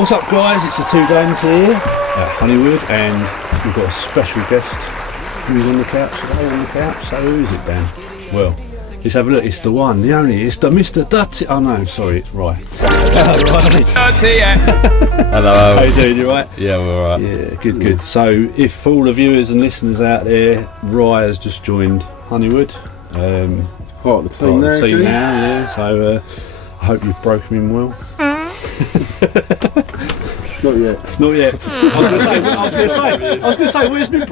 What's up, guys? It's the two Dans here at Honeywood, and we've got a special guest who's on the couch today. On the couch, so who is it, Dan? Well, let's have a look. It's the one, the only. It's the Mr. Dirty. Oh no, sorry, it's Rye. Hello. How you doing? You right? Yeah, we're alright. Yeah, good. So, if for all the viewers and listeners out there, Rye has just joined Honeywood. Part of the team now. Yeah. So, I hope you've broken him well. Not yet. Not yet. I was going to say, where's my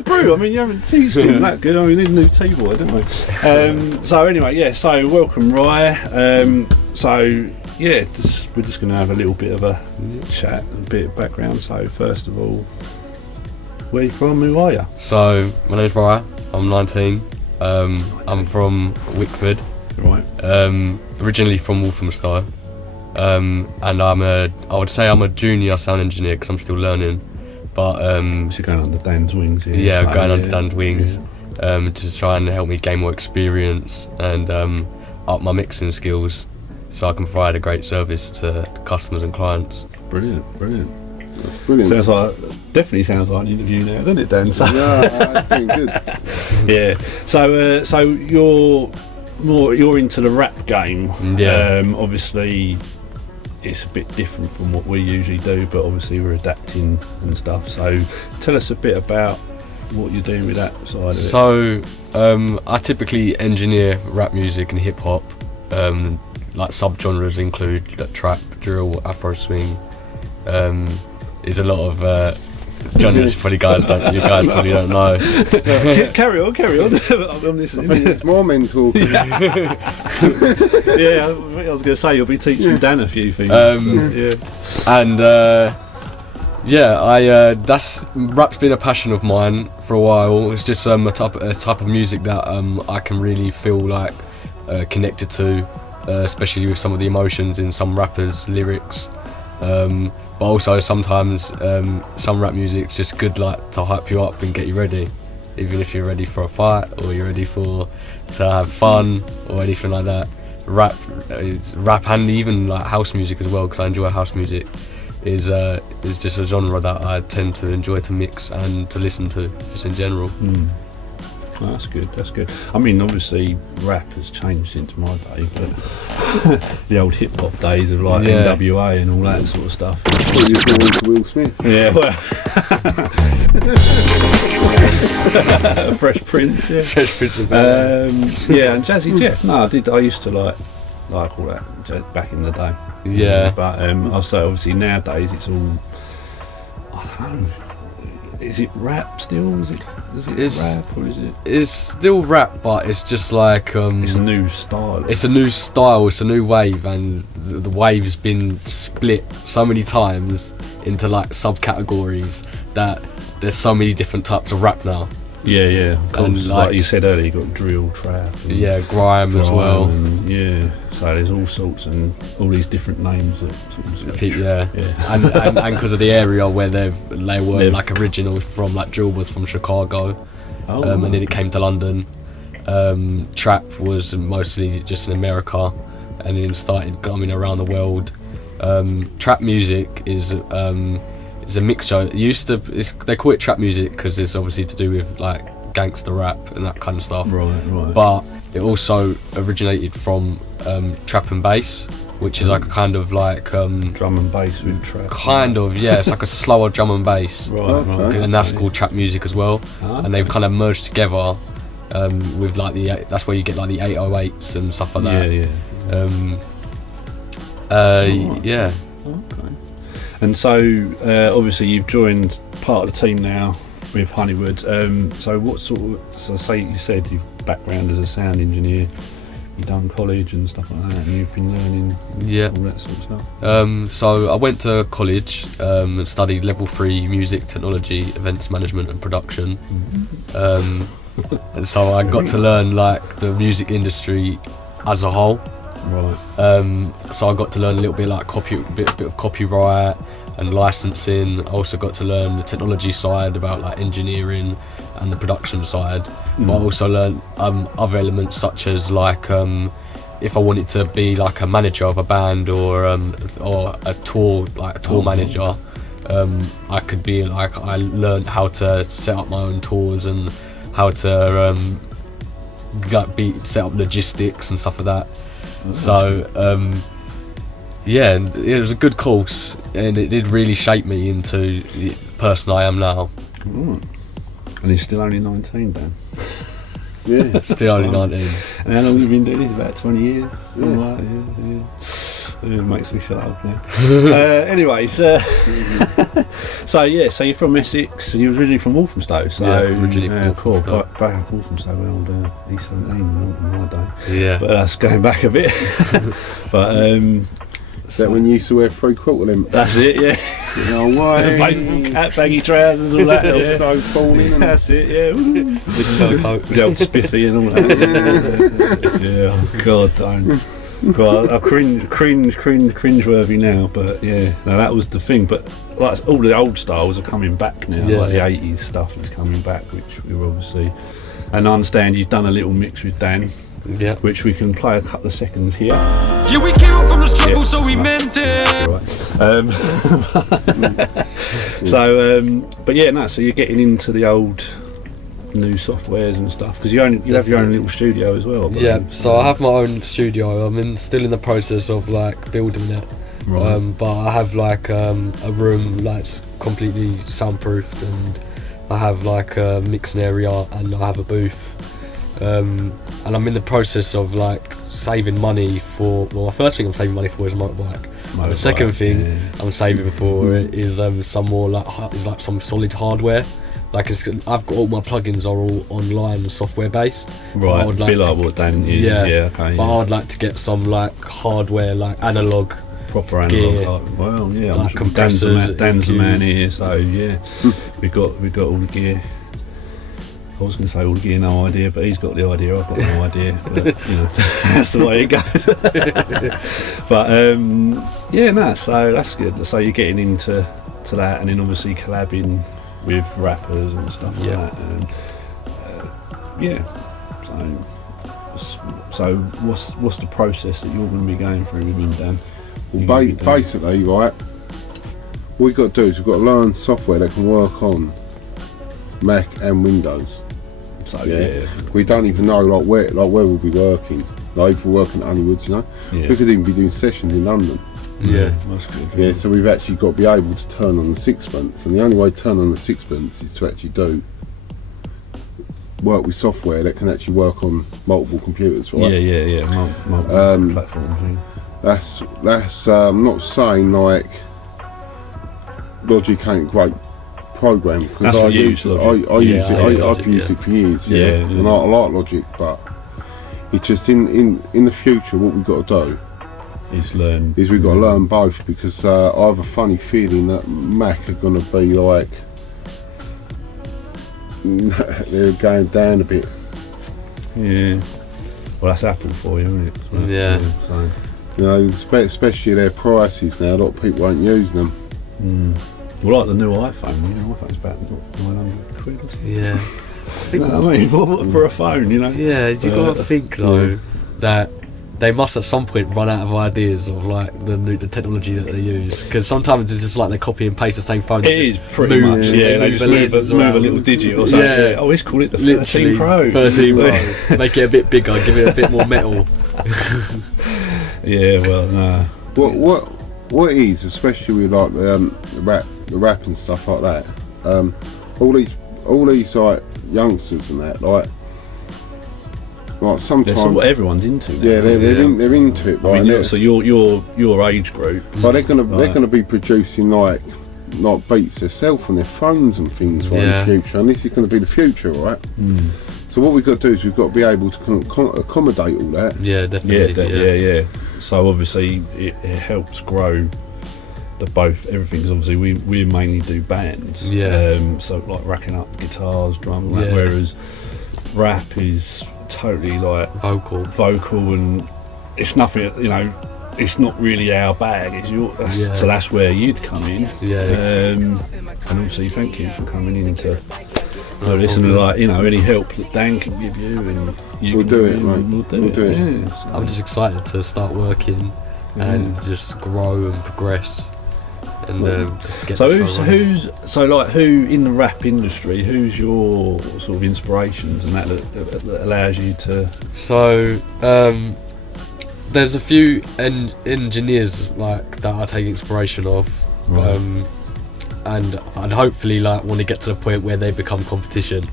brew? I mean, you haven't teased him that good. I mean, we need a new tea boy, don't we? So anyway, yeah. So welcome, Rye. We're just going to have a little bit of a chat, a bit of background. So first of all, where are you from? Who are you? So my name's Rye. I'm 19. I'm from Wickford. Right. Originally from Walthamstow. And I would say I'm a junior sound engineer because I'm still learning, but So you're going under Dan's wings here. yeah, so, going under Dan's wings, to try and help me gain more experience and up my mixing skills, so I can provide a great service to customers and clients. Brilliant. That's brilliant. Definitely sounds like an interview now, doesn't it, Dan? So, Yeah, I think good. yeah. So you're into the rap game. Yeah. Obviously, it's a bit different from what we usually do, but obviously we're adapting and stuff. So tell us a bit about what you're doing with that side of it. So I typically engineer rap music and hip hop. Like subgenres include like trap, drill, afro swing. There's a lot of genres you guys probably don't know. Carry on. I'm listening. I think it's more mental. Yeah, I was going to say you'll be teaching Dan a few things. That's rap's been a passion of mine for a while. It's just a type of music that I can really feel like connected to, especially with some of the emotions in some rappers' lyrics. But also sometimes some rap music's just good, like to hype you up and get you ready, even if you're ready for a fight or you're ready to have fun or anything like that. Rap and even like house music as well, because I enjoy house music, is just a genre that I tend to enjoy to mix and to listen to just in general. Oh, that's good. I mean, obviously rap has changed since my day, but the old hip hop days of like NWA and all that sort of stuff. Well, you're born to Will Smith. Yeah, well, Fresh Prince, yeah. Fresh Prince of yeah, and Jazzy Jeff. No, I used to like all that back in the day. Yeah. But also obviously nowadays it's all, I don't know. Is it rap still? Is it rap or is it? It's still rap, but it's just like it's a new style. It's a new style. It's a new wave, and the wave's been split so many times into like subcategories that there's so many different types of rap now. Yeah. And like you said earlier, you got drill, trap, and grime as well. And, yeah, so there's all sorts and all these different names that and because of the area where they were like original from, like drill was from Chicago, and then it came to London. Trap was mostly just in America, and then started coming around the world. Trap music is a mixture. They call it trap music because it's obviously to do with like gangster rap and that kind of stuff. Right. But it also originated from trap and bass, which is like a kind of like drum and bass with trap. Kind of, yeah. It's like a slower drum and bass. Right. And that's called trap music as well. And they've kind of merged together with like that's where you get like the 808s and stuff like that. Yeah. Okay. And so, obviously, you've joined part of the team now with Honywoods. So, what sort of? So, say you said your background as a sound engineer, you've done college and stuff like that, and you've been learning all that sort of stuff. So, I went to college and studied level 3 music technology, events management, and production. And so, I got to learn like the music industry as a whole. Right. So I got to learn a little bit like bit of copyright and licensing. I also got to learn the technology side about like engineering and the production side. But I also learned other elements such as like if I wanted to be like a manager of a band or a tour manager, I could be like, I learned how to set up my own tours and how to set up logistics and stuff like that. So yeah, it was a good course, and it did really shape me into the person I am now. And he's still only 19, Dan. Yeah. Still only 19. And how long have you been doing this? About 20 years? Something like that, yeah. It makes me feel old now. Anyways, so you're from Essex, and you was originally from Walthamstow. So originally from Walthamstow. Back at Walthamstow, old E17 in my day. Yeah. But that's going back a bit. But Is that when you used to wear 3/4 length? that's it, yeah. No way. Baseball cap, baggy trousers, all that. Yeah. Stove falling and That's it, yeah. Woo. With the coat. The old spiffy and all that. Yeah, oh God, don't. God, I cringe-worthy now, but yeah, no, that was the thing. But like all the old styles are coming back now, Yeah. like the 80s stuff is coming back, which we were obviously. And I understand you've done a little mix with Dan, Yeah. which we can play a couple of seconds here. Yeah, we came up from the struggle, so we meant it. Right. But yeah, no. So you're getting into the old, new softwares and stuff because you have your own little studio as well. Yeah, so I have my own studio. I'm still in the process of like building it. Right. But I have like a room that's completely soundproofed, and I have like a mixing area, and I have a booth. And I'm in the process of like saving money for. Well, my first thing I'm saving money for is a motorbike. The second thing I'm saving for is some more like some solid hardware. Like I've got all my plugins are all online and software based. Right, I would a bit like what Dan uses. Yeah, okay. But I'd like to get some like hardware, like analog. Proper gear, analog. Well, yeah. like I'm sure compressors, Dan's the man EQs. here, so yeah, we got all the gear. I was going to say all the gear, no idea, but he's got the idea. I've got no idea. But, you know, that's the way it goes. But yeah, no. So that's good. So you're getting into that, and then obviously collabing with rappers and stuff like that. And, yeah. So what's the process that you're going to be going through with him, Dan? Well, basically, right, what we've got to do is we've got to learn software that can work on Mac and Windows. So Yeah. We don't even know like where we'll be working. Like if we're working at Honywoods, you know, Yeah. we could even be doing sessions in London. Yeah. That's good. Yeah, so we've actually got to be able to turn on the sixpence, and the only way to turn on the sixpence is to actually work with software that can actually work on multiple computers, right? Yeah. Multiple platforms. Yeah. That's not saying like Logic ain't a great program, because That's what you use Logic. I use Yeah, it. I use I've Logic, used it for years. Yeah, Yeah. and I like Logic, but it's just in the future what we've got to do Is learn. is we've got to learn both, because I have a funny feeling that Mac are going to be like they're going down a bit. Yeah. Well, that's Apple for you, isn't it? So, Yeah. So, You know, especially their prices now. A lot of people ain't using them. well, like the new iPhone. You know, iPhone's about £900 or something. Yeah. You know what I mean? For a phone, you know. Yeah, you got to think though that they must at some point run out of ideas of like the technology that they use, because sometimes it's just like they copy and paste the same phone. It is pretty much, yeah. They just move a little digit or something. Yeah. Oh, let's call it the 13 Literally, Pro. 13 Pro. Make it a bit bigger, give it a bit more metal. Yeah, well, no. What it is, especially with like the rap and stuff like that. All these like youngsters and that, like sometimes. That's what everyone's into now. Yeah, they're into it. I Right? mean, so your age group. But they're gonna be producing like beats themselves on their phones and things in the future, and this is going to be the future, right? So what we've got to do is we've got to be able to accommodate all that. Yeah, definitely. Yeah. So obviously it helps grow everything, because obviously we mainly do bands. Yeah. So like racking up guitars, drums, Yeah. whereas rap is totally like Vocal, and it's nothing, you know. It's not really our bag. So that's where you'd come in. Yeah. And obviously, thank you for coming in to So listen, like, you know, any help that Dan can give you, and you We'll can do give it, him, mate. We'll do We'll it. do it. Yeah, so- I'm just excited to start working and just grow and progress and just get So the show running. who in the rap industry? Who's your sort of inspirations and that allows you to? So there's a few engineers like that I take inspiration of, Right. and I'd hopefully like want to get to the point where they become competition.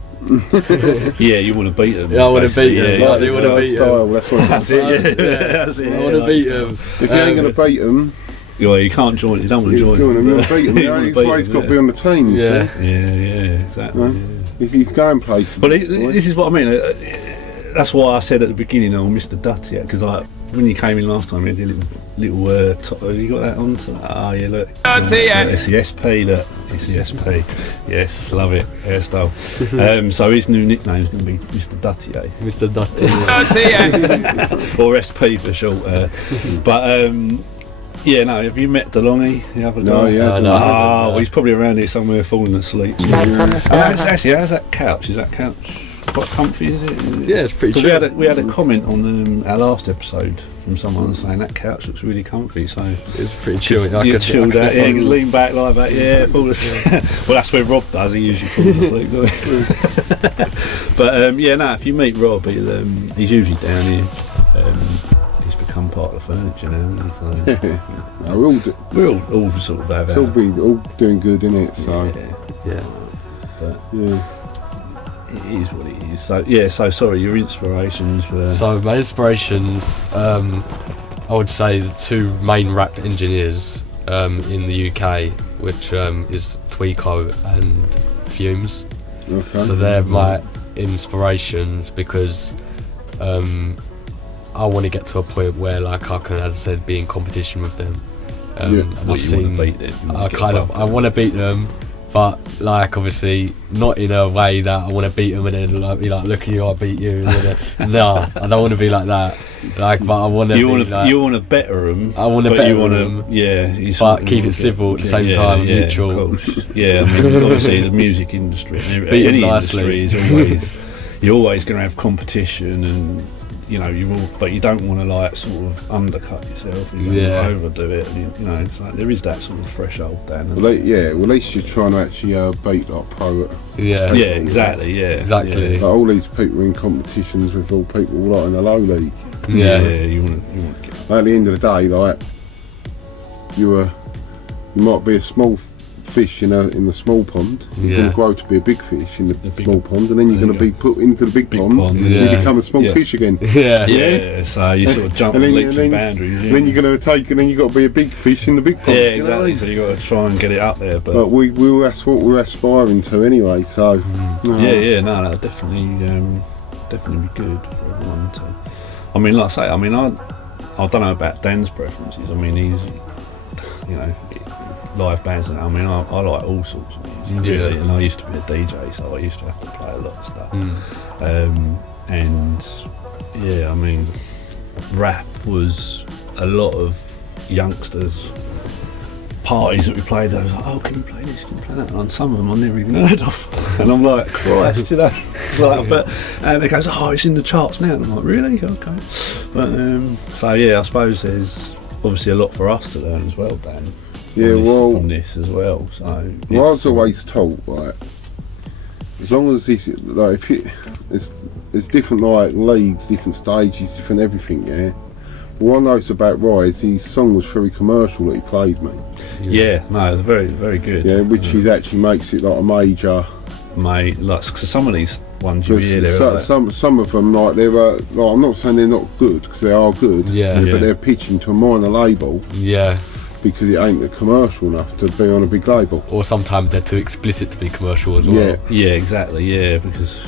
Yeah, you want to beat them. Yeah, I wanna basically. beat them, Yeah, like, they yeah. wanna beat style, that's what That's it. Yeah, Yeah. that's it. I want to beat them. If you ain't going to beat them, Well, you can't join. You don't want to join. them. You want to beat them. You Yeah, wanna that's beat why he's them, got to be on the team. You Yeah. see? Yeah, exactly. Right. Yeah. He's going places. Well, this boy. this is what I mean. That's why I said at the beginning, oh, Mr. Dutty, because when you came in last time, you had a little top. Have you got that on? Oh, yeah, look. It's the SP, look. It's the SP. Yes, love it. Hairstyle. So his new nickname is going to be Mr. Dutty, eh? Mr. Dutty. Or SP for short. But, yeah, no, have you met DeLonghi, the other No, guy? he hasn't. no. Oh, he's probably around here somewhere falling asleep. Actually, how's that couch? Is that couch quite comfy, is it? Yeah, it's pretty 'Cause chill. we had a comment on our last episode from someone saying that couch looks really comfy, so It's pretty chill. you chilled out, yeah, you can lean back like that, yeah, fall asleep. Well, that's where Rob does, he usually falls asleep, doesn't he? But yeah, no, if you meet Rob, he's usually down here. He's become part of the furniture now, isn't he? So No, we're we're all sort of have it's all doing good, innit? So, Yeah. but yeah. it is what it is. So yeah, so sorry, your inspirations for So my inspirations, I would say the two main rap engineers in the UK, which is Tweako and Fumes. Okay. So they're my inspirations because I want to get to a point where, like, I can, as I said, be in competition with them. And what I've you seen, want to beat them. You wanna I get kind above of, I them. want to beat them, but like obviously not in a way that I want to beat them and then like be like, look at you, I beat you. And then, no, I don't want to be like that. Like, but I want to. You want to better them. I want to better them. Yeah, But keep it civil at the same time, neutral. Of course. Yeah, I mean, obviously the music industry, Beat 'em any nicely. industry is always you're always going to have competition, and you know but you don't want to like sort of undercut yourself. You don't Yeah. want to overdo it. And you know, it's like there is that sort of threshold, Dan. Well, at least you're trying to actually beat like pro. Yeah. Yeah, exactly. Yeah, Exactly. Like all these people in competitions with all people like in the low league. Yeah, Yeah. you want to get At the end of the day, like you might be a small fish in the small pond. You're Yeah. going to grow to be a big fish in the big- small pond, and then you're there going to you be put into the big pond, pond, and yeah. you become a small Yeah. fish again. Yeah. Yeah, so you sort of jump And on then- leaps and and boundaries. And then you're going to take, and then you've got to be a big fish in the big pond. Yeah, you know what I exactly. mean? So you got to try and get it up there, but That's what we're aspiring to anyway. So yeah, no, definitely be good for everyone to. I mean, like I say, I don't know about Dan's preferences. I mean, he's, you know, live bands, and I mean, I like all sorts of music, really. Yeah. And I used to be a DJ, so I used to have to play a lot of stuff. Mm. And yeah, I mean, rap was a lot of youngsters. Parties that we played, they was like, oh, can you play this, can you play that? And some of them I never even heard of. And I'm like, Christ, you know. It's like, and it goes, oh, it's in the charts now. And I'm like, really? Okay. But, so yeah, I suppose there's obviously a lot for us to learn as well, Dan. From this as well. So I was always told, like, as long as this, like, it's different, like leagues, different stages, different everything, yeah. But what I noticed about Ryes, his song was very commercial that he played, mate. yeah, no, it's very, very good. Yeah, which is actually makes it like a major. Mate, like, cause some of these ones you hear, they're Some of them, like, like, I'm not saying they're not good, because they are good. Yeah. Yeah. But they're pitching to a minor label Yeah. because it ain't commercial enough to be on a big label. Or sometimes they're too explicit to be commercial as well. Yeah. exactly, yeah, because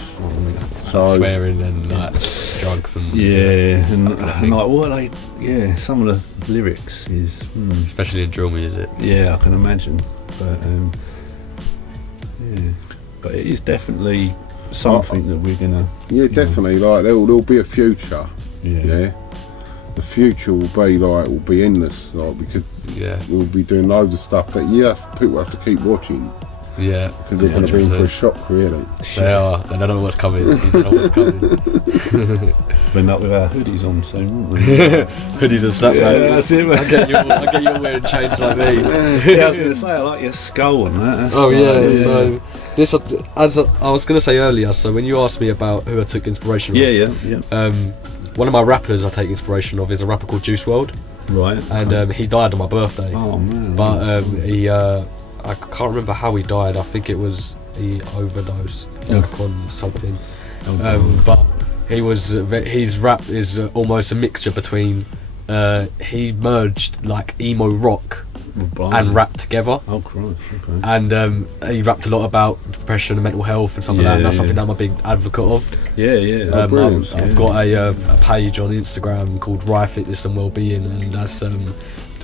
So Swearing and like drugs and yeah, and kind of like what some of the lyrics is especially in drill music. yeah, I can imagine, but yeah, but it is definitely something that we're gonna definitely, like there'll be a future. Yeah. The future will be endless, like, because Yeah. we'll be doing loads of stuff that people have to keep watching. Yeah. Because they're going to be in for a shock, really. They are. They don't know what's coming. You don't know what's coming. We'll end up with our hoodies on soon, won't we? Hoodies and snapbacks. Yeah, that's it, man. I get you all wearing chains like me. Yeah, I was going to say, I like your skull on that. That's So this, as I was going to say earlier, so when you asked me about who I took inspiration from, one of my rappers I take inspiration of is a rapper called Juice WRLD. Right. And he died on my birthday. Oh, man. But he, I can't remember how he died. I think it was he overdosed on something. But his rap is almost a mixture between. He merged like emo rock and rap together. Oh, Christ, okay. And he rapped a lot about depression and mental health and stuff like that. And that's something that I'm a big advocate of. Yeah. Brilliant. I've got a page on Instagram called ryefitnessandwellbeing, and that's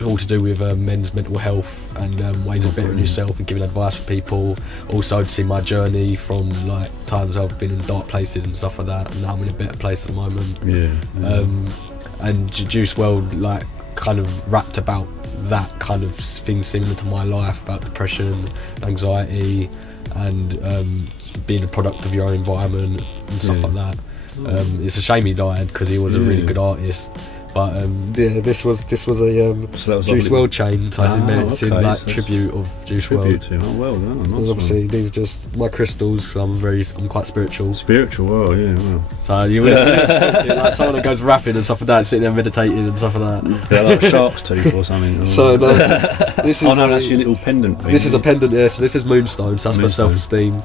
all to do with men's mental health and ways of bettering yourself and giving advice for people. Also to see my journey from like times I've been in dark places and stuff like that, and now I'm in a better place at the moment. And Juice WRLD like kind of rapped about that kind of thing similar to my life, about depression, anxiety, and being a product of your own environment and stuff like that. It's a shame he died because he was a really good artist. But this was a Juice WRLD chain, so it's in like tribute of Juice WRLD. Oh, well done. And Nice obviously one. these are just my crystals because I'm quite spiritual. Spiritual, well. So you would expect it, like someone that goes rapping and stuff like that, sitting there meditating and stuff like that. Yeah, like a shark's tooth or something. So this is oh no, that's your little pendant thing. This is a pendant, yeah. So this is moonstone. So that's for self-esteem.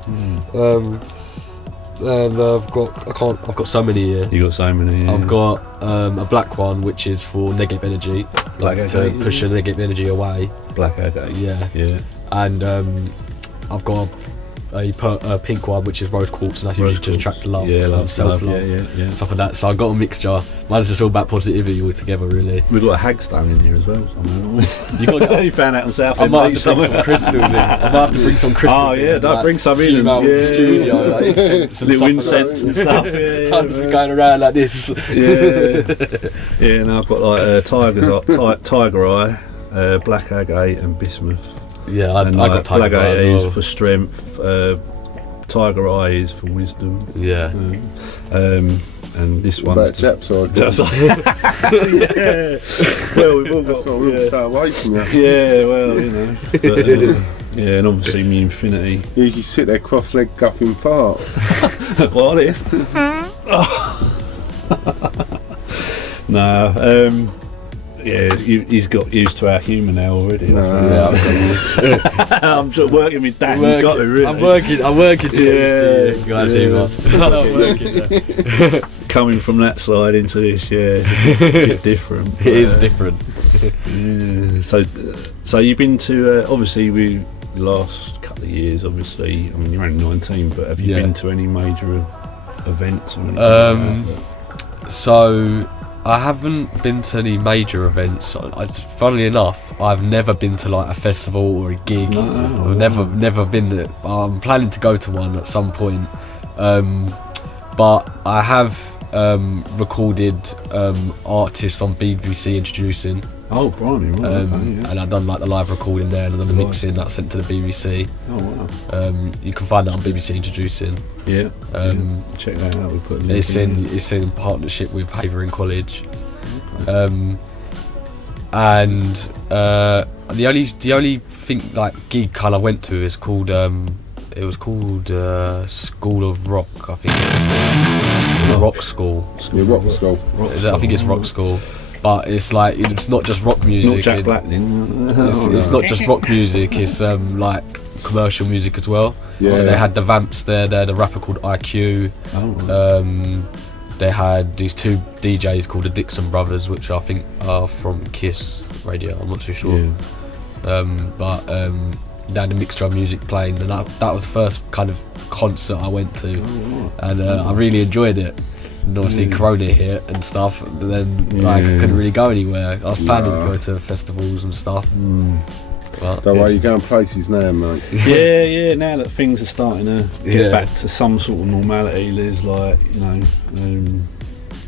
And I've got so many here. You got so many. Yeah. I've got a black one which is for negative energy, to push the negative energy away. Black agate. Yeah. And I've got a pink one which is rose quartz, and that's usually to attract love, and self-love, stuff like that. So I've got a mixture. Mine's just all about positivity altogether, really. We've got a hagstone in here as well. You found out in South I End. might have to bring some crystals in. I might have to bring some crystals in. Oh yeah, don't bring some in. The studio, like, little incense and stuff. I'll just be going around like this. Yeah. And I've got like tiger eye, black agate, and bismuth. Yeah, I got tiger black eye agate as well. is for strength. Tiger eye is for wisdom. Yeah. What And this about one's Jap's yeah. Well, we've all got. That's what we'll stay away from you. Yeah, well, you know. But, yeah, and obviously me infinity. You usually sit there cross-legged guffing farts. What is? No. Yeah, he's got used to our humour now already. I'm just working with Dan. You got it, really. I'm working to you guys. I'm working. Coming from that side into this, it's a bit different. It is different. So you've been to obviously the last couple of years. Obviously, I mean you're only 19, but have you been to any major events or anything like that? So I haven't been to any major events. Funnily enough, I've never been to like a festival or a gig. No, I've never been there. I'm planning to go to one at some point. But I have recorded artists on BBC introducing. Oh, blimey, right, and I've done like the live recording there, and I've done the mixing that's sent to the BBC. Oh wow. You can find that on BBC introducing. Yeah. Check that out. We put a link It's in partnership with Havering College. Okay. And the only thing like gig kind of went to is called it was called School of Rock, I think it was called. Rock School. Yeah, Rock School. I think it's Rock School. But it's like it's not just rock music. Not Jack Black then. It's not just rock music. It's like commercial music as well. Yeah. So they had the Vamps there. They had a rapper called IQ. They had these two DJs called the Dixon Brothers, which I think are from Kiss Radio. I'm not too sure. But they had a mixture of music playing, and that was the first kind of concert I went to, and I really enjoyed it. And obviously Corona hit and stuff, and then I couldn't really go anywhere. I was planning to go to festivals and stuff. But Don't worry, you're going places now, mate. Yeah. Now that things are starting to get back to some sort of normality, there's like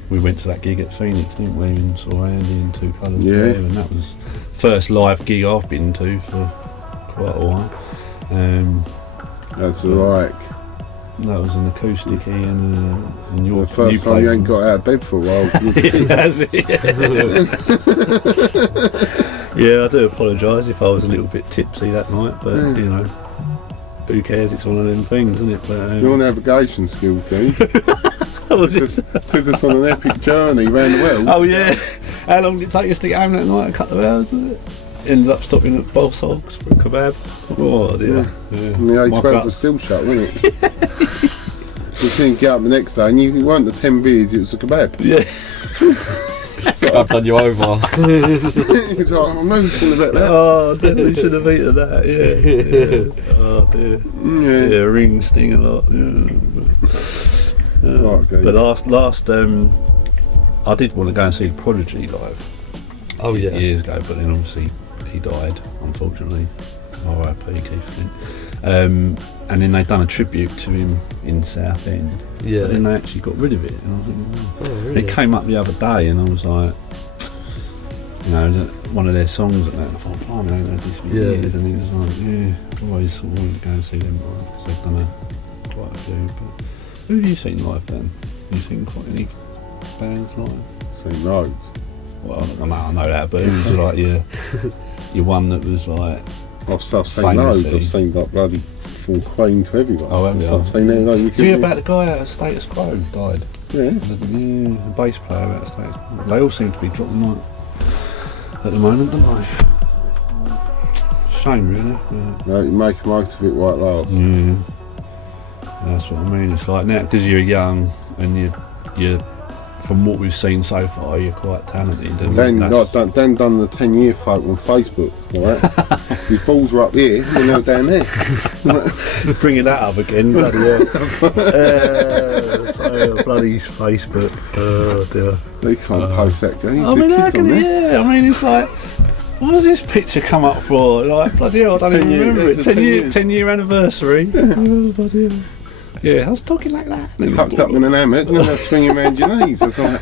we went to that gig at Phoenix, didn't we? And saw Andy and Two Colours there, and that was first live gig I've been to for quite a while. That's like that was an acoustic and your the first time you ain't got out of bed for a while. That's it. Yeah, I do apologise if I was a little bit tipsy that night, but you know, who cares? It's one of them things, isn't it? But your navigation skills, dude. Took us on an epic journey around the world. Oh yeah. How long did it take us to get home that night? A couple of hours, was it? Ended up stopping at Boss Hogs for a kebab. Oh dear. Yeah. And the A12 was still shut, wasn't it? You couldn't get up the next day and you weren't the 10 beers, it was a kebab. Yeah. I've done you over. It's like, I'm moving a bit there. Oh, I definitely should have eaten that, yeah. Oh dear. Yeah, ring sting a lot. Yeah. Right, but last I did want to go and see Prodigy live. Oh yeah. Years ago, but then obviously he died, unfortunately. R.I.P. Keith Flint. And then they'd done a tribute to him in Southend. Yeah. But then they actually got rid of it, and I was thinking, Oh really? it came up the other day, and I was like, you know, one of their songs, and I thought, blimey, I haven't heard this for years, and it was like, yeah, I've always sort of wanted to go and see them live because they've done quite a few. But who have you seen live, Dan? You seen quite any bands live? Seen loads. Well, I know that, but who was like your one that was like? I've seen Famous, loads. I've seen like bloody from Queen to everyone. Oh, have you? I've seen that. Like, Did you hear about the guy out of Status Quo died? Yeah. The bass player out of Status Quo. They all seem to be dropping like at the moment, don't they? Shame, really. Yeah. No, you make a most of it while it lasts. Yeah. That's what I mean. It's like now because you're young and you're from what we've seen so far, you're quite talented. Dan done the 10-year photo on Facebook, right? His balls were up here and they were down there. Bringing that up again, bloody hell. So bloody Facebook. Oh dear. They can't post that game. I mean, how can I mean, it's like, what does this picture come up for? Like, bloody hell, I don't even remember it. 10-year anniversary. Oh, bloody hell. Yeah, I was talking like that. Tucked up in an hammock and then swinging around your knees. I was like,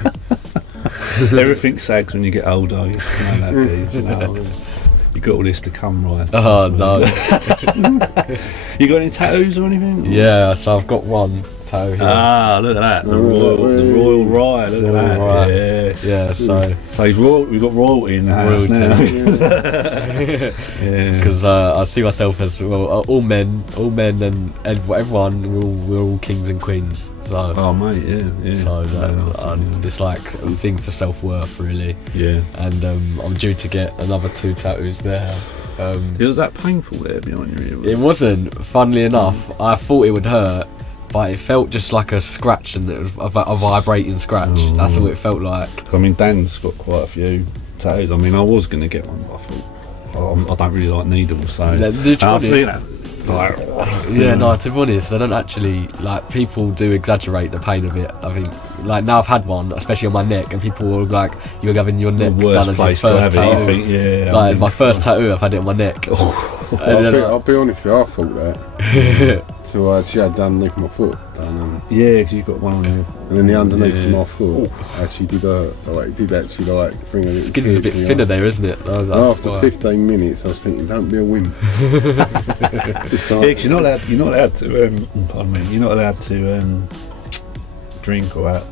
everything sags when you get older. You know that, you know. You got all this to come, right? Oh no. You got any tattoos or anything? Yeah, so I've got one tattoo here. Ah, look at that. The Royal Rye. Look at that. Rye. Yeah. So he's we've got royalty in the house now. Yeah. Because I see myself as all men and everyone. We're all kings and queens. So. Oh mate, yeah. So it's like a thing for self-worth, really. Yeah. And I'm due to get another 2 tattoos there. Was that painful there behind your ear? It wasn't. Funnily enough, I thought it would hurt, but it felt just like a scratch, and it was a vibrating scratch. That's what it felt like. I mean, Dan's got quite a few tattoos. I mean, I was going to get one, but I thought I don't really like needles, so No, to be honest, they don't actually, like, people do exaggerate the pain of it. I think, like, now I've had one, especially on my neck, and people were like, you're having your neck done as your first tattoo. You think, yeah, like, my first tattoo, I've had it on my neck. I'll be honest with you, I thought that. So I actually had done underneath my foot. Yeah, because you've got one on there. And then the underneath of my foot actually did hurt. Like, it did actually like bring a little skin's a bit thinner there, isn't it? After 15 minutes, I was thinking, don't be a wimp. Yeah, because you're not allowed to. Pardon me. You're not allowed to drink or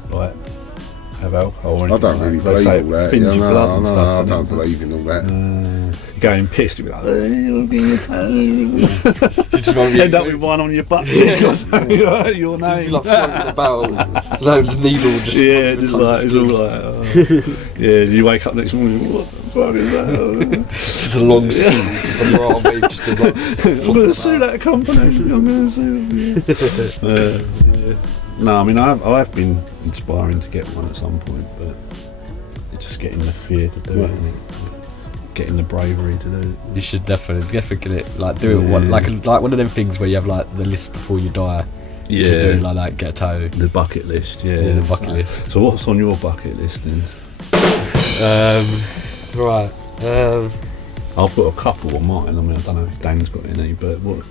have alcohol or anything. I don't really believe all that. Thins your blood and stuff, I don't believe in all that. You're going pissed, you'll be like, you'll be end up with one on your butt cheek or something, your name. Like floating about, the needle just. Yeah, just like, it's all like, yeah, you wake up next morning, what the fuck is that? Just a long skin from your arm where you've just been like, I'm going to sue that company, I'm going to sue them. No, I mean, I have been inspiring to get one at some point, but it's just getting the fear to do it, isn't it? Getting the bravery to do it. You should definitely get it, like, do it like one of them things where you have like the list before you die. You should do it like that, get a tattoo. The bucket list, yeah. The bucket list. So what's on your bucket list then? Right. I've got a couple on mine. I mean, I don't know if Dan's got any, but what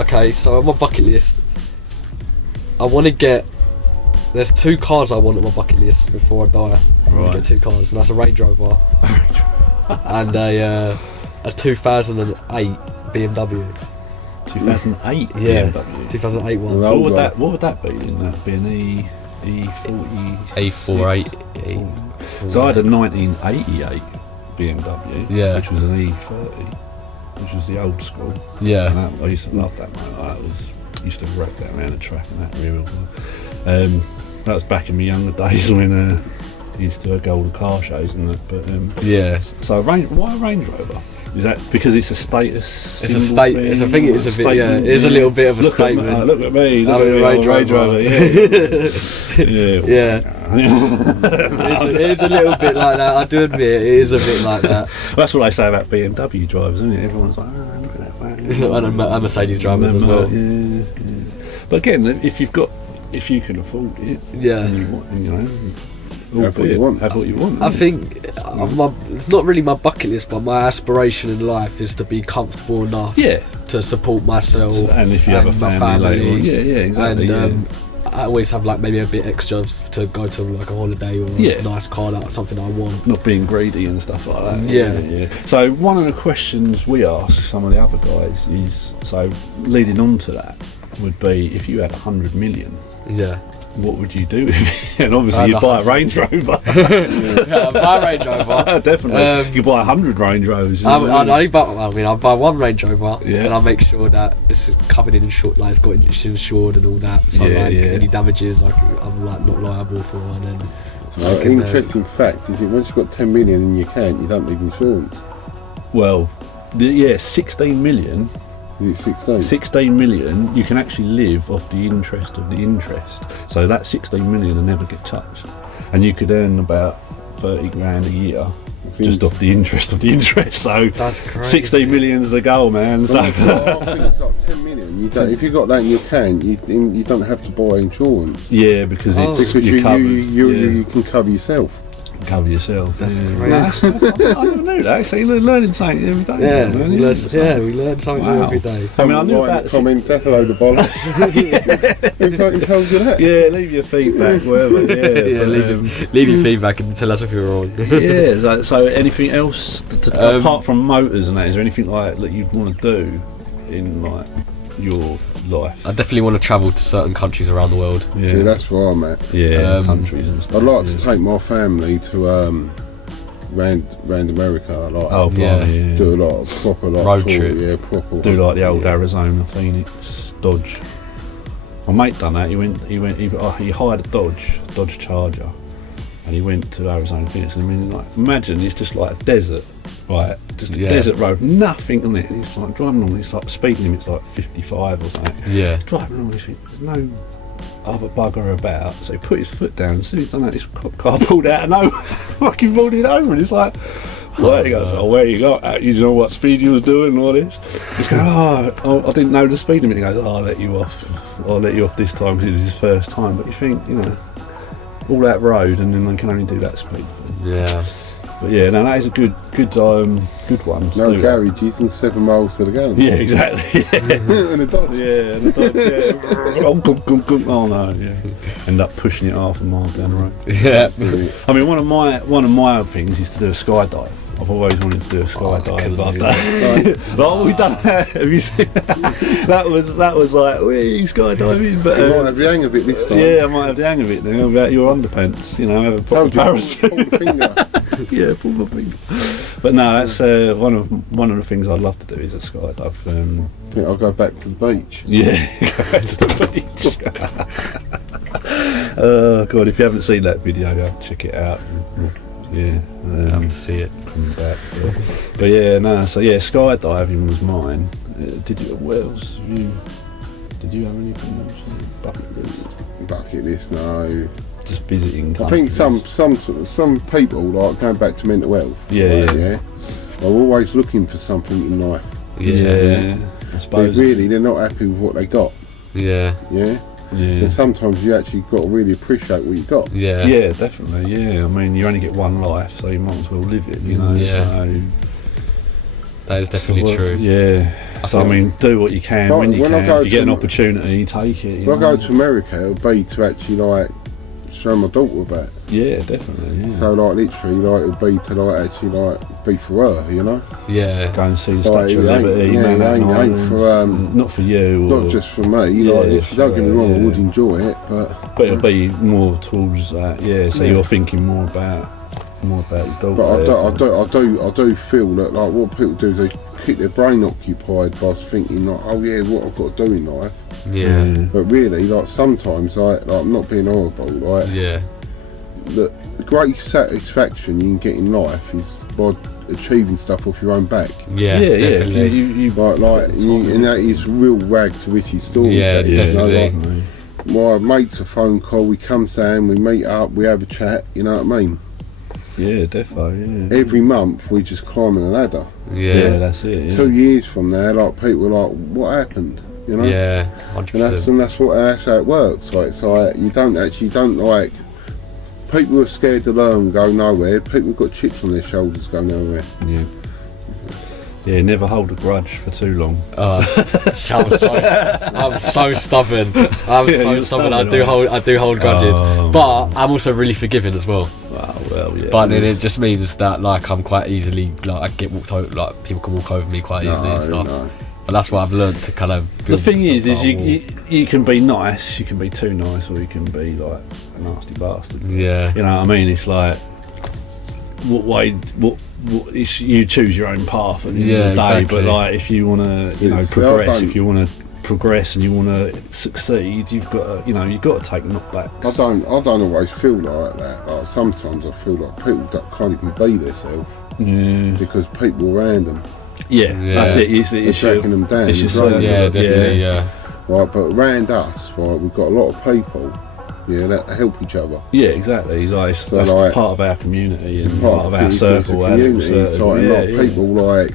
okay, so on my bucket list, I want to get. There's 2 cars I want on my bucket list before I die. I want to get 2 cars, and that's a Range Rover and a 2008 BMW. 2008 Yeah, BMW. 2008 one. Well, So what would that be? In that be an E40? A48. So I had a 1988 BMW, Yeah. which was an E30, which was the old school. Yeah. And that, I used to love that motor. Used to wreck that around the track and that real well. That was back in my younger days when I used to go all the car shows and that. But Yeah. so why a Range Rover? Is that because it's a status? It's a state. It's a thing. It's a bit. Yeah, it is a little bit of a statement. Look at me. Look I'm at a me, Range I'm a Rover. Yeah. It is a little bit like that. I do admit it is a bit like that. That's what they say about BMW drivers, isn't it? Everyone's like, look at that van. And Mercedes drivers as well. Yeah. But again, if you can afford it, Yeah. and you want, you know, Have what you want. Have what you want. I think it's not really my bucket list, but my aspiration in life is to be comfortable enough Yeah. to support myself. And if you have a my family later on, yeah, exactly. And I always have like maybe a bit extra to go to like a holiday or Yeah. a nice car, like something I want. Not being greedy and stuff like that. Yeah. So one of the questions we ask some of the other guys is, so leading on to that would be, if you had 100 million, Yeah. what would you do with it? And obviously you'd buy a Range Rover. Yeah, buy a Range Rover. Definitely. You buy 100 Range Rovers. I'll buy one Range Rover, Yeah. and I'll make sure that it's covered in insured, like it's insured and all that. So any damages, I'm like not liable for. And then Interesting fact is that once you've got 10 million in your account, you don't need insurance. Well, 16 million. Is it 16? 16 million, you can actually live off the interest of the interest. So that 16 million will never get touched. And you could earn about 30 grand a year just off the interest of the interest. So that's crazy. 16 million's the goal, man. So I think it's like 10 million. You don't, if you've got that in your account, you don't have to buy insurance. yeah, because it's you're covered. You can cover yourself. Cover yourself. That's yeah. crazy. I never knew that. So you're learning something every day. Yeah, man, we isn't learn it? something new Wow. every day. I mean, I knew Write in about the comments, that's a load of bollocks. Who fucking told you that? Yeah, leave your feedback wherever. Yeah, but, leave your feedback and tell us if you're wrong. yeah. So anything else apart from motors and that? Is there anything like that you'd want to do in like your life? I definitely want to travel to certain countries around the world. Yeah, See, that's where I'm at. yeah, countries and stuff. I'd like to take my family to round America. Like, Oh, Yeah. yeah. do a lot of proper like Road tour, trip. Yeah, proper. Do like the old yeah. Arizona, Phoenix, Dodge. My mate done that. He hired a Dodge Charger, and he went to Arizona, Phoenix. And I mean, like, imagine it's just like a desert, right? Just a desert road, nothing on it. And he's like driving along. It's like the speed limit's like 55 or something. Yeah. Driving along, there's no other bugger about. So he put his foot down. As soon as he's done that, this car pulled out of nowhere, fucking pulled it over, and he's like, "What?" He goes, "Oh, where you got? You know what speed you was doing and all this?" He's going, "Oh, I didn't know the speed limit." He goes, "Oh, I'll let you off this time because it was his first time." But you think, you know, all that road, and then they can only do that speed. Yeah. But yeah, no, that is a good one. to No do. garages and 7 miles to the gallon. Yeah, exactly. In a Dodge. Yeah, and the dog, yeah. Oh no, yeah. End up pushing it half a mile down the road. Yeah. I mean, one of my things is to do a skydive. I've always wanted to do a skydive. But I've done. Oh, we done that. Have you seen that? That was like, wee, skydiving. But You might have the hang of it this time. yeah, I might have the hang of it now about your underpants. You know, have a proper parachute. Pull the finger. Yeah, pull my finger. But no, that's one of the things I'd love to do is a skydive. I think I'll go back to the beach. Yeah, go back to the beach. Oh God, if you haven't seen that video, check it out. Yeah, I have to see it. Come back. Yeah. But yeah, no. So yeah, skydiving was mine. Did you? What else? Did you have anything else on your bucket list? Bucket list, no. Just visiting. I think countries. some people, like going back to mental health. Yeah. are always looking for something in life. Yeah. I But suppose. really, they're not happy with what they got. Yeah. Yeah. Yeah. And sometimes you actually got to really appreciate what you got. Yeah. Yeah, definitely. Yeah, I mean, you only get one life, so you might as well live it. You know. Yeah. So, That is definitely true. Yeah. So I mean, do what you can Like, when you when I can. go If you get to- an opportunity, take it. When I go to America, it'll be to actually like show my daughter about it. Yeah, definitely. Yeah. So like literally, like it'll be to like actually like be for her, you know. Yeah. Go and see the Like, Statue of it ain't- Liberty. yeah, it Manhattan ain't Island. for, not for you. Or, Not just for me. Yeah, Like, it's don't get me for- wrong, I yeah. would enjoy it, but But it'll be more towards that. Yeah. So Yeah. you're thinking more about your daughter. But I do feel that like what people do is they keep their brain occupied by thinking like, oh yeah, what I've got to do in life. Yeah. But really, like sometimes, like I'm not being horrible, like Yeah. the greatest satisfaction you can get in life is by achieving stuff off your own back. Yeah. Yeah. Definitely. You And that is real rag to riches stories. Yeah, that is, you know, definitely. like, my mate's a phone call, we come down, we meet up, we have a chat, you know what I mean? Yeah, defo. Yeah. Every month we just climbing a ladder. Yeah, Yeah. that's it. Yeah. 2 years from now, like people are like, what happened? You know? Yeah. And 100%. that's how it works. Like it's like you don't like people who are scared to learn go nowhere. People who've got chips on their shoulders go nowhere. Yeah. Yeah, never hold a grudge for too long. I'm so stubborn. I'm Yeah, so you're stubborn. stubborn, I do hold grudges, Oh, but I'm also really forgiving as well. Wow, well, yeah. But then it just means that like I'm quite easily like I get walked over, like people can walk over me quite easily and stuff. No. But that's what I've learned to kind of. The build thing is myself up more. you can be nice, you can be too nice, or you can be like a nasty bastard. Yeah. You know what I mean? It's like what it's, you choose your own path at the end of the day. exactly. But like if you want to, you know, See, I progress, don't- if you want to progress and you want to succeed, you've got to, you've got to take knockbacks. I don't always feel like that. Like sometimes I feel like people that can't even be themselves Yeah. because people around them Yeah, Yeah. that's it. It's are dragging them down. it's and just dragging Yeah, them. definitely. Yeah. Right, but around us, right, we've got a lot of people, yeah, that help each other. Yeah, exactly. Like, So, that's like, part of our community and Part part of our it's circle. a our little community. It's circle. like a lot of Yeah, people like,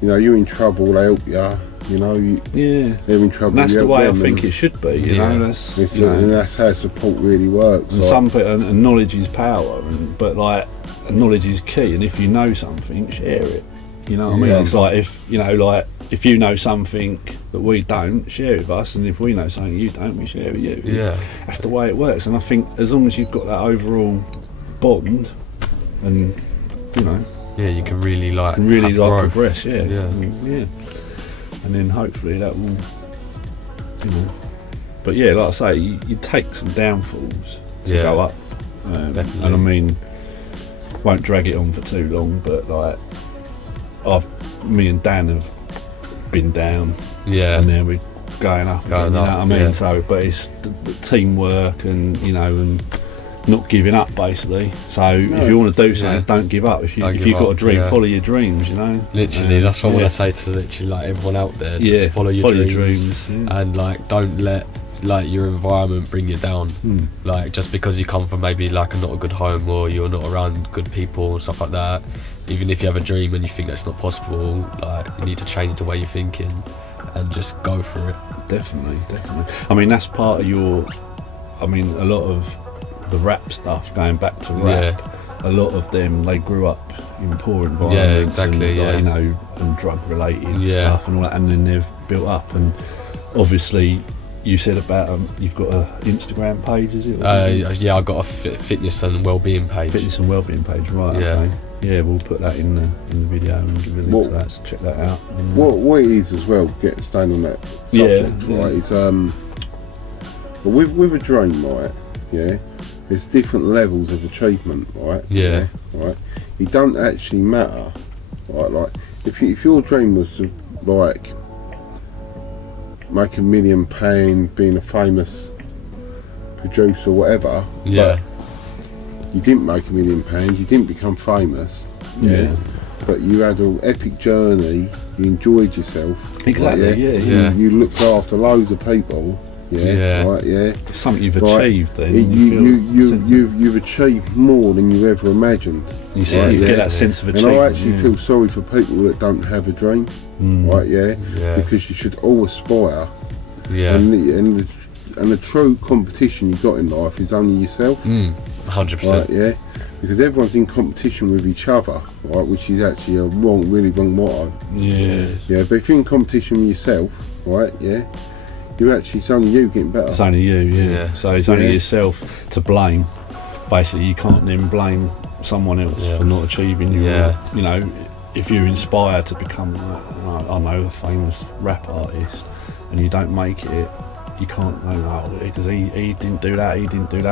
you know, you're in trouble, they help you. You know, yeah. they're in trouble. And that's you the help way I them, think and it should be. You Yeah. know, that's it's- you know, and that's how support really works. and like, some people, and knowledge is power. But like, knowledge is key. And if you know something, share it. You know what I mean? Yeah. It's like if you know something that we don't, share it with us, and if we know something you don't, we share it with you. Yeah. That's the way it works. And I think as long as you've got that overall bond, and you know, Yeah, you can really like. can really have like growth. progress. Yeah. Yeah. And then hopefully that will, you know. But yeah, like I say, you take some downfalls to Yeah. go up. Definitely. And I mean, won't drag it on for too long, but like, me and Dan have been down, Yeah. and then we're going up. Going again, you up, know what I mean? yeah. So, but it's the teamwork and and not giving up basically. So if you want to do something, don't give up. If Don't you've give got a up, dream, yeah. follow your dreams. Literally, that's what I yeah. want to say to literally like everyone out there. Just Yeah, follow your dreams, yeah. and like don't let like your environment bring you down. Like just because you come from maybe like not a good home or you're not around good people and stuff like that. Even if you have a dream and you think that's not possible, like you need to change the way you're thinking and just go for it. Definitely. I mean, that's part of a lot of the rap stuff, going back to rap, a lot of them, they grew up in poor environments. exactly, and, yeah. and drug related Yeah. stuff and all that, and then they've built up. And obviously you said about you've got an Instagram page, is it? Yeah, I got a fitness and well-being page. Fitness and wellbeing page, right? Yeah. Okay. Yeah, we'll put that in the video and give you a link to Well, that, so check that out. And, what it is as well, staying on that subject, Yeah. right? Is with a dream, right? Yeah, there's different levels of achievement, right? Yeah. Right. It don't actually matter, right? Like if your dream was to like make £1 million, being a famous producer or whatever, Yeah. but you didn't make £1 million, you didn't become famous, Yeah. but you had an epic journey, you enjoyed yourself. Exactly, right, yeah. You looked after loads of people, Yeah. right, yeah. It's something you've Right. achieved then. You've achieved more than you ever imagined. You see, Right, you yeah. get that sense of And achievement. I actually feel sorry for people that don't have a dream, right, yeah? Yeah. Because you should all aspire, Yeah. and the true competition you got in life is only yourself, 100%. right, yeah? Because everyone's in competition with each other, right, which is actually a really wrong motto. Yeah. Yeah, but if you're in competition with yourself, right, yeah, it's only you getting better. It's only you, yeah. Yeah. So it's only Yeah. yourself to blame. basically you can't then blame someone else for not achieving your, you know, if you're inspired to become, I don't know, a famous rap artist, and you don't make it, you can't know, because he didn't do that,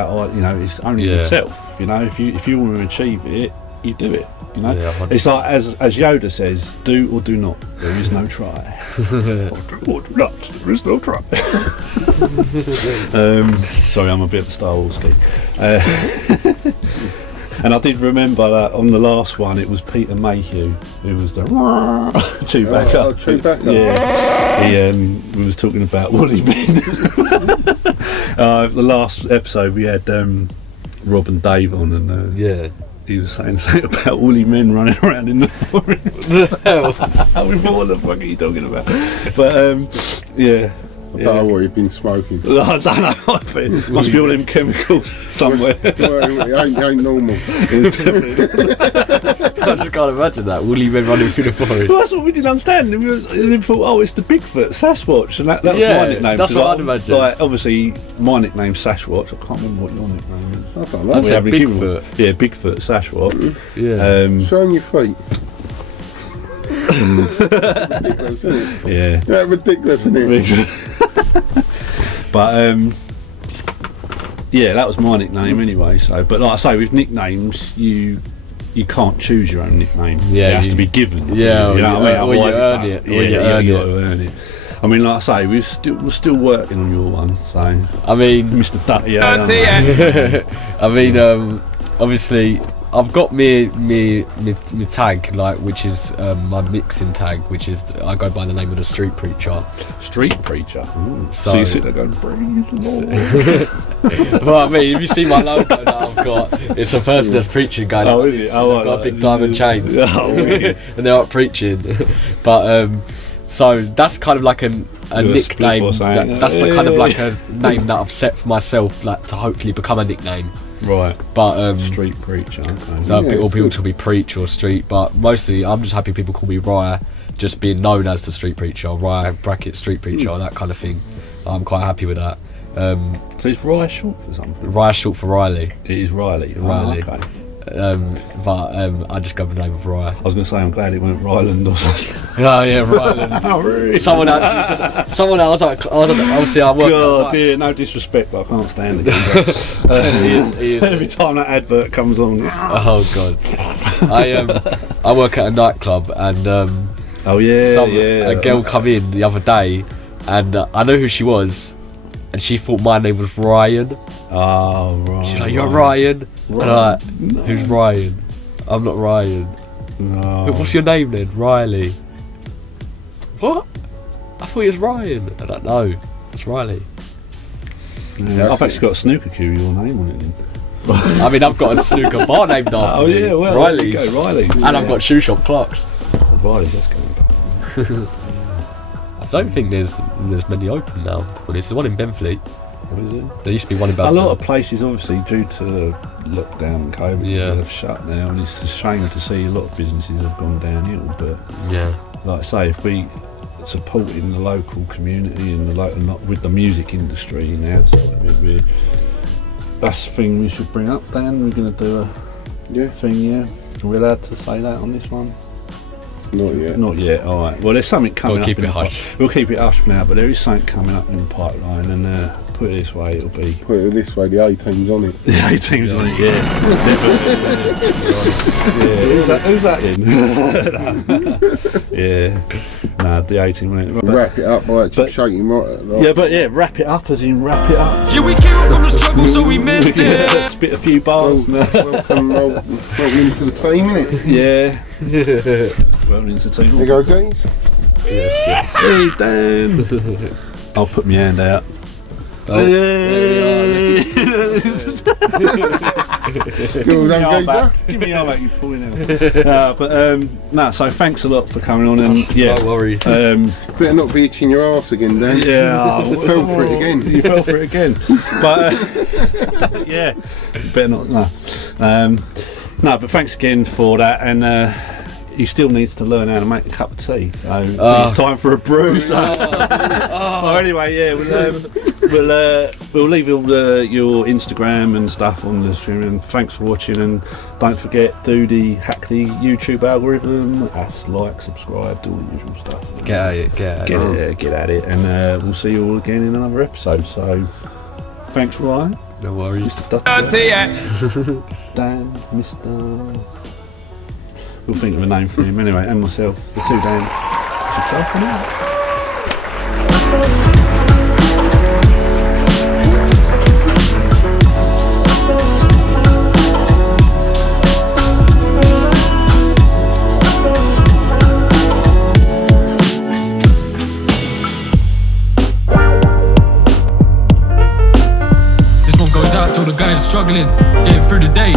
or, you know, it's only yourself, you know. If you want to achieve it, you do it, you know. It's like, as Yoda says, do or do not, there is no try. Or do or do not, there is no try. Sorry, I'm a bit of a Star Wars geek. And I did remember that on the last one, it was Peter Mayhew who was the Chewbacca. Oh, Chewbacca. Yeah, we was talking about woolly men. The last episode we had Rob and Dave on, and he was saying something about woolly men running around in the forest. What the fuck are you talking about? But I don't know what you've been smoking. I don't know. I think must be all them chemicals somewhere. Well, it ain't normal. I just can't imagine that woolly men running through the forest. Well, that's what we didn't understand. We thought, it's the Bigfoot Sasquatch, and that was my nickname. That's what I'd imagine. Like, obviously, my nickname's Sasquatch. I can't remember what your nickname is. I don't know. That's Bigfoot. Yeah, Bigfoot Sasquatch. Yeah. Show 'em your feet. Ridiculous, isn't it? Yeah. Ridiculous, isn't it? But that was my nickname anyway. So, but like I say, with nicknames, you can't choose your own nickname. Yeah, it has to be given. Yeah, you know what I mean? Or you earn it. You got to earn it. I mean, like I say, we're still working on your one. So, I mean, Mr. Dutty. I mean, obviously, I've got me tag, like, which is my mixing tag, which is I go by the name of the Street Preachaarr. Street Preachaarr. So you sit there going, praise the Lord. Well, I mean, if you see my logo that I've got, it's a person that's preaching going. Oh, is it? Oh, got a big diamond chain. Oh, and they're out preaching. But so that's kind of like a nickname. That's kind of like a name that I've set for myself, like, to hopefully become a nickname. Right, but Street Preachaarr. Okay. So people call me Preach or Street, but mostly I'm just happy people call me Rye, just being known as the Street Preachaarr, Rye bracket Street Preachaarr, that kind of thing. I'm quite happy with that. So is Rye short for something? Rye short for Riley. It is Riley. Riley. Oh, okay. But I just go with the name of Rye. I was going to say, I'm glad it went Ryland or something. Oh yeah, Ryland. Oh, really? Someone else. Obviously, I work. God, dear, no disrespect, but I can't stand it. Every time that advert comes on. Oh God. I work at a nightclub, and a girl come in the other day, and I know who she was, and she thought my name was Ryan. Oh, right. She's like, "You're Ryan." And I'm like, "Who's Ryan? I'm not Ryan." No. What's your name then? Riley. What? I thought it was Ryan. I'm like, no, it's Riley. Yeah, I've actually got a snooker cue with your name on it then. I mean, I've got a snooker bar named after me. Well, Riley's. Riley's. And I've got shoe shop clocks. Oh, Riley's, that's going back. I don't think there's many open now. Well, there's the one in Benfleet. What is it? There used to be one in Basel. A lot of places, obviously, due to lockdown and COVID, have shut now, and it's a shame to see a lot of businesses have gone downhill. But like I say, if we supporting the local community and with the music industry and outside of it, that's the thing we should bring up. Dan, we're going to do a thing. Yeah, are we allowed to say that on this one? Not yet. Not yet. All right. Well, there's something coming up. We'll keep it hush. We'll keep it hush for now, but there is something coming up in the pipeline, and put it this way, it'll be. Put it this way, the A-team's on it. The A-team's on it, yeah. Who's that in? Yeah. Nah, the A-team on it. Wrap it up by shaking right. Wrap it up as in wrap it up. Yeah, we came from the struggle, so we meant it. Spit a few bars. Welcome into the team, innit? Yeah. Welcome into the team. There you go, guys. Yes. Hey, Dan. I'll put my hand out. Give me your back, you're falling out. So thanks a lot for coming on, and no worries. Better not be itching your arse again, Dan. Yeah, you fell for it again. You fell for it again. But yeah, better not. No, but thanks again for that, and he still needs to learn how to make a cup of tea. So I think it's time for a brew. So. Well, anyway, yeah, we'll leave all your Instagram and stuff on the stream. And thanks for watching. And don't forget, hack the YouTube algorithm. Like, subscribe, do all the usual stuff. Get at it. And we'll see you all again in another episode. So thanks, Ryan. No worries. Mr. Dan, Mr. We'll think of a name for him anyway, and myself, the two Dan. Should say for now. This one goes out to all the guys struggling, getting through the day.